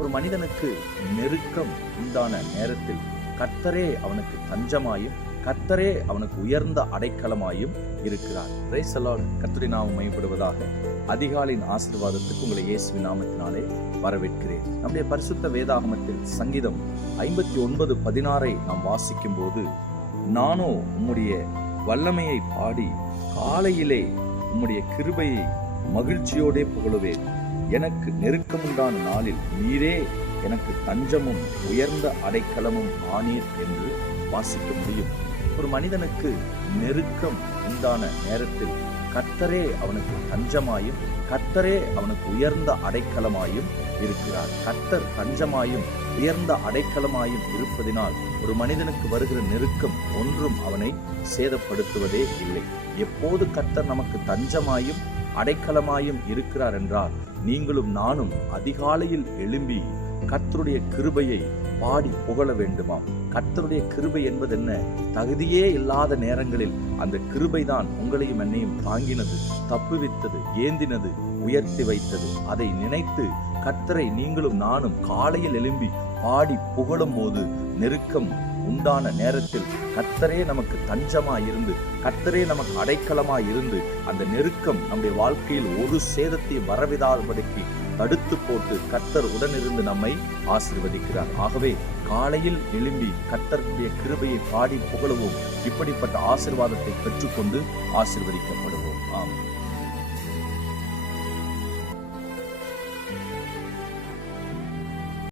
ஒரு மனிதனுக்கு நெருக்கம் உண்டான நேரத்தில் கர்த்தரே அவனுக்கு தஞ்சமாயும் கர்த்தரே அவனுக்கு உயர்ந்த அடைக்கலமாயும் இருக்கிறார். Praise the Lord. கர்த்தருடைய நாமம் மகிமைப்படுவதாக. அதிகாலையின் ஆசீர்வாதத்துக்கு உங்களை இயேசுவின் நாமத்தினாலே வரவேற்கிறேன். நம்முடைய பரிசுத்த வேதாகமத்தில் சங்கீதம் 59:16 நாம் வாசிக்கும் போது, நானோ உம்முடைய வல்லமையை பாடி காலையிலே உம்முடைய கிருபையை மகிழ்ச்சியோடே புகழுவேன். எனக்கு நெருக்கமுண்டான நாளில் நீரே எனக்கு தஞ்சமும் உயர்ந்த அடைக்கலமும் ஆனீர் என்று வாசிக்க முடியும். ஒரு மனிதனுக்கு நெருக்கம் உண்டான நேரத்தில் கர்த்தரே அவனுக்கு தஞ்சமாயும் கர்த்தரே அவனுக்கு உயர்ந்த அடைக்கலமாயும் இருக்கிறார். கர்த்தர் தஞ்சமாயும் உயர்ந்த அடைக்கலமாயும் இருப்பதினால் ஒரு மனிதனுக்கு வருகிற நெருக்கம் ஒன்றும் அவனை சேதப்படுத்துவதே இல்லை. எப்போது கர்த்தர் நமக்கு தஞ்சமாயும் அடைக்கலமாயும் இருக்கிறார் என்றால், நீங்களும் நானும் அதிகாலையில் எழும்பி கர்த்தருடைய கிருபையை பாடி புகழ வேண்டுமாம். கர்த்தருடைய கிருபை என்பது என்ன? தகுதியே இல்லாத நேரங்களில் அந்த கிருபை தான் உங்களையும் என்னையும் தாங்கினது, தப்புவித்தது, ஏந்தினது, உயர்த்தி வைத்தது. அதை நினைத்து கர்த்தரை நீங்களும் நானும் காலையில் எழும்பி பாடி புகழும் போது, நெருக்கம் உண்டான நேரத்தில் கர்த்தரே நமக்கு தஞ்சமாய் இருந்து கர்த்தரே நமக்கு அடைக்கலமாய் இருந்து அந்த நெருக்கம் நம்முடைய வாழ்க்கையில் ஒரு சேதத்தை வரவிடாதபடிக்கு தடுத்து போட்டு கர்த்தர் உடனிருந்து நம்மை ஆசீர்வதிக்கிறார். ஆகவே காலையில் எழும்பி கர்த்தருடைய கிருபையை பாடி புகழுவோம். இப்படிப்பட்ட ஆசீர்வாதத்தை பெற்றுக்கொண்டு ஆசீர்வதிக்கப்படுவோம். ஆமென்.